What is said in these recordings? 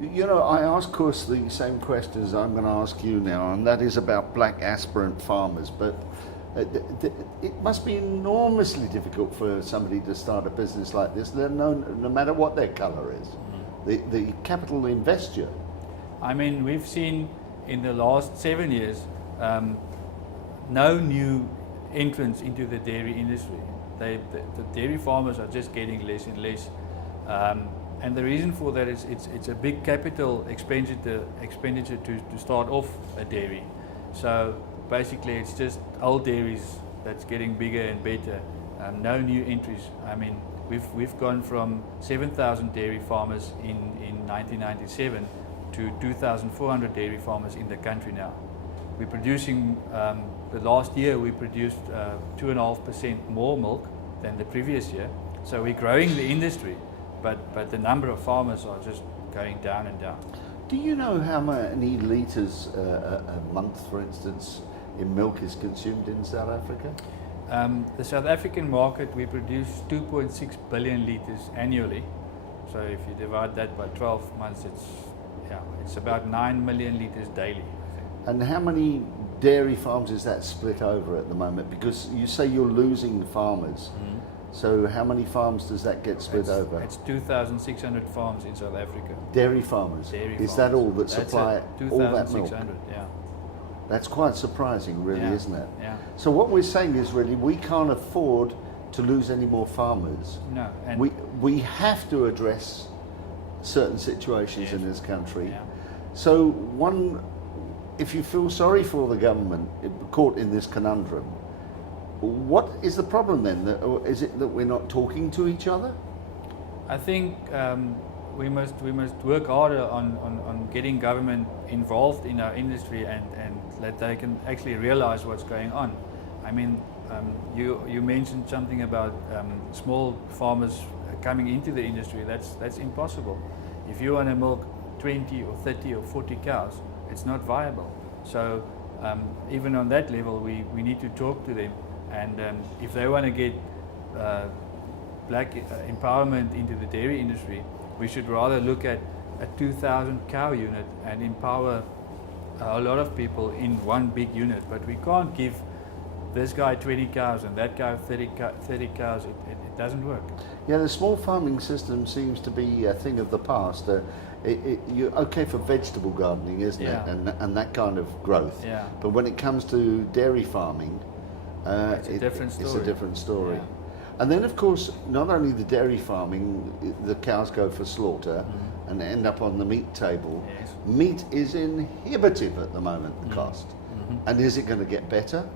You know, I ask Koos the same questions I'm going to ask you now, and that is about black aspirant farmers. But it must be enormously difficult for somebody to start a business like this, no matter what their colour is. The capital investor. I mean, we've seen in the last 7 years no new entrants into the dairy industry. The dairy farmers are just getting less and less. And the reason for that is it's a big capital expenditure to start off a dairy. So basically it's just old dairies that's getting bigger and better. No new entries. I mean, we've gone from 7,000 dairy farmers in 1997 to 2,400 dairy farmers in the country now. We're producing, the last year we produced 2.5% more milk than the previous year. So we're growing the industry, but the number of farmers are just going down and down. Do you know how many litres a month, for instance, in milk is consumed in South Africa? The South African market, we produce 2.6 billion litres annually. So if you divide that by 12 months, it's about 9 million litres daily. And how many dairy farms is that split over at the moment? Because you say you're losing farmers. So how many farms does that get split over? It's 2,600 farms in South Africa. Dairy farmers? Is that all that supply all that milk? 2,600, yeah. That's quite surprising, really, Yeah, isn't it? yeah. So what we're saying is really we can't afford to lose any more farmers. No. And we have to address certain situations in this country. Yeah. So if you feel sorry for the government caught in this conundrum, what is the problem then? Is it that we're not talking to each other? I think we must work harder on getting government involved in our industry and that they can actually realize what's going on. I mean, you mentioned something about small farmers coming into the industry. That's impossible. If you want to milk 20 or 30 or 40 cows, it's not viable. So even on that level, we need to talk to them. And if they want to get black empowerment into the dairy industry, we should rather look at a 2,000 cow unit and empower a lot of people in one big unit. But we can't give this guy 20 cows and that guy 30 cows. It doesn't work. Yeah, the small farming system seems to be a thing of the past. You're okay for vegetable gardening, isn't it? And that kind of growth. Yeah. But when it comes to dairy farming, it's a different story. Yeah. And then, of course, not only the dairy farming, the cows go for slaughter and end up on the meat table. Yes. Meat is inhibitive at the moment, the cost. And is it going to get better?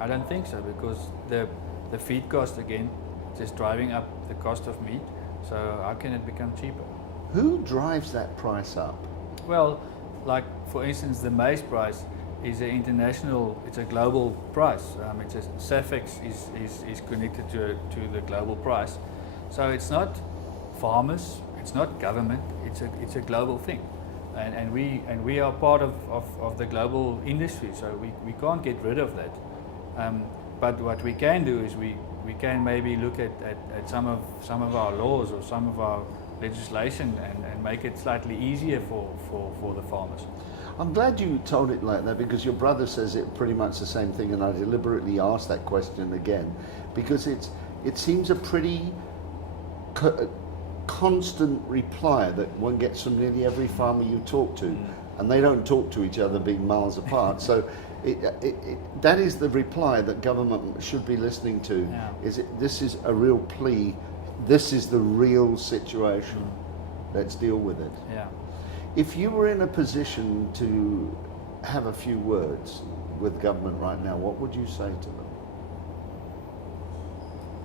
I don't think so, because the feed cost again just driving up the cost of meat. So how can it become cheaper? Who drives that price up? Well, like for instance, the maize price is it's a global price. SAFEX is connected to the global price. So it's not farmers, it's not government, it's a global thing. And we are part of the global industry, so we can't get rid of that. But what we can do is we can maybe look at some of our laws or some of our legislation and make it slightly easier for the farmers. I'm glad you told it like that, because your brother says it pretty much the same thing, and I deliberately asked that question again because it seems a pretty constant reply that one gets from nearly every farmer you talk to, and they don't talk to each other being miles apart. So that is the reply that government should be listening to. Yeah. This is a real plea. This is the real situation. Let's deal with it. Yeah. If you were in a position to have a few words with government right now, what would you say to them?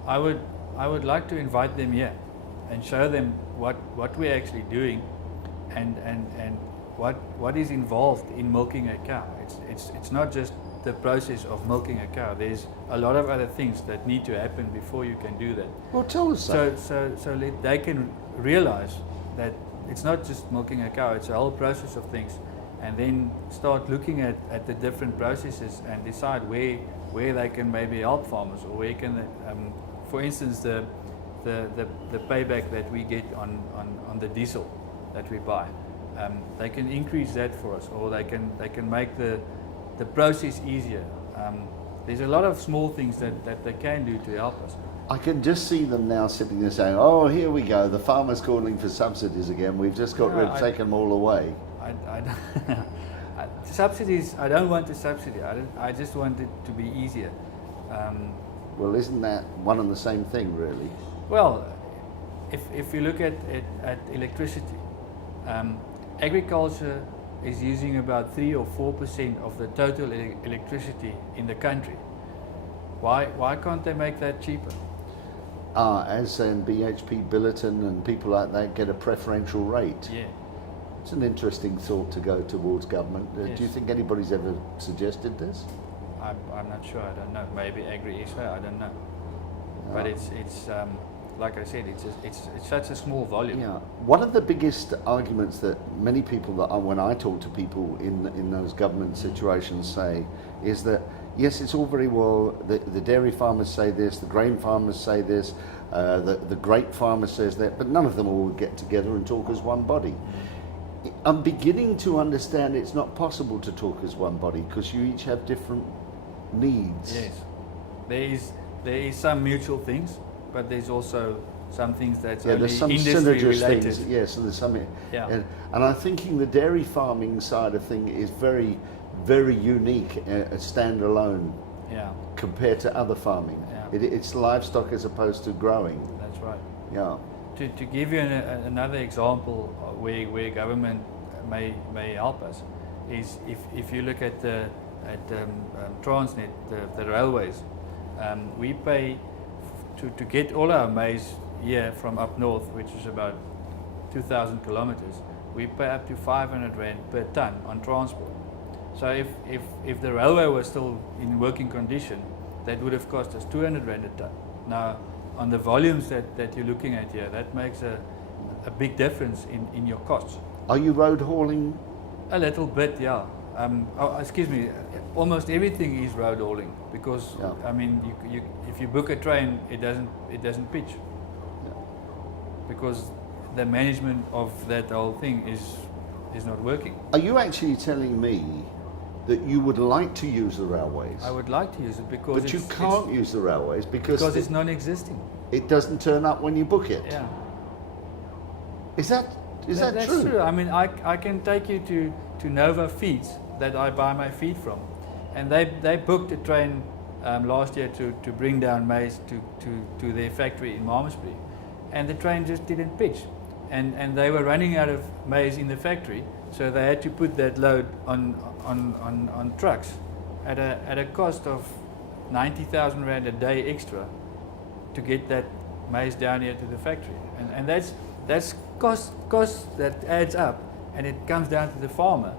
I would like to invite them here and show them what we're actually doing and what is involved in milking a cow. It's not just the process of milking a cow. There's a lot of other things that need to happen before you can do that. Well, tell us that. So they can realize that it's not just milking a cow, it's a whole process of things, and then start looking at the different processes and decide where they can maybe help farmers, or where can they, for instance, the payback that we get on the diesel that we buy. they can increase that for us, or they can make the process easier. There's a lot of small things that they can do to help us. I can just see them now sitting there saying, "Oh, here we go. The farmer's calling for subsidies again. We've just taken them all away." I don't subsidies. I don't want a subsidy. I just want it to be easier. Well, isn't that one and the same thing, really? Well, if you look at electricity, agriculture is using about 3 or 4% of the total electricity in the country. Why can't they make that cheaper? As in BHP Billiton and people like that get a preferential rate. Yeah. It's an interesting thought to go towards government. Yes. Do you think anybody's ever suggested this? I'm not sure. I don't know. Maybe Agri-SA. I don't know. But it's like I said, it's such a small volume. Yeah. One of the biggest arguments that many people when I talk to people in those government situations say is that yes, it's all very well. The dairy farmers say this, the grain farmers say this, the grape farmer says that, but none of them all get together and talk as one body. I'm beginning to understand it's not possible to talk as one body because you each have different needs. Yes, there is some mutual things, but there's also some things that's only there's some industry synergist related. things. Yes, and there's some. Yeah. And I'm thinking the dairy farming side of thing is very, very unique, standalone. Yeah. Compared to other farming. Yeah. It's livestock as opposed to growing. That's right. Yeah. To give you another example where government may help us is if you look at Transnet, the railways, we pay to get all our maize here from up north, which is about 2,000 kilometers. We pay up to 500 rand per ton on transport. So if the railway was still in working condition, that would have cost us 200 rand a ton. Now, on the volumes that you're looking at here, that makes a big difference in your costs. Are you road hauling? A little bit, yeah. Excuse me, almost everything is road hauling because I mean, you if you book a train, it doesn't pitch because the management of that whole thing is not working. Are you actually telling me that you would like to use the railways? I would like to use it because but you can't use the railways because it's non-existing. It doesn't turn up when you book it. Yeah. Is that that's true? True. I mean, I can take you to Nova Feeds that I buy my feed from, and they booked a train last year to bring down maize to their factory in Malmesbury, and the train just didn't pitch, and they were running out of maize in the factory, so they had to put that load on trucks at a cost of 90,000 rand a day extra to get that maize down here to the factory, and that's cost that adds up, and it comes down to the farmer.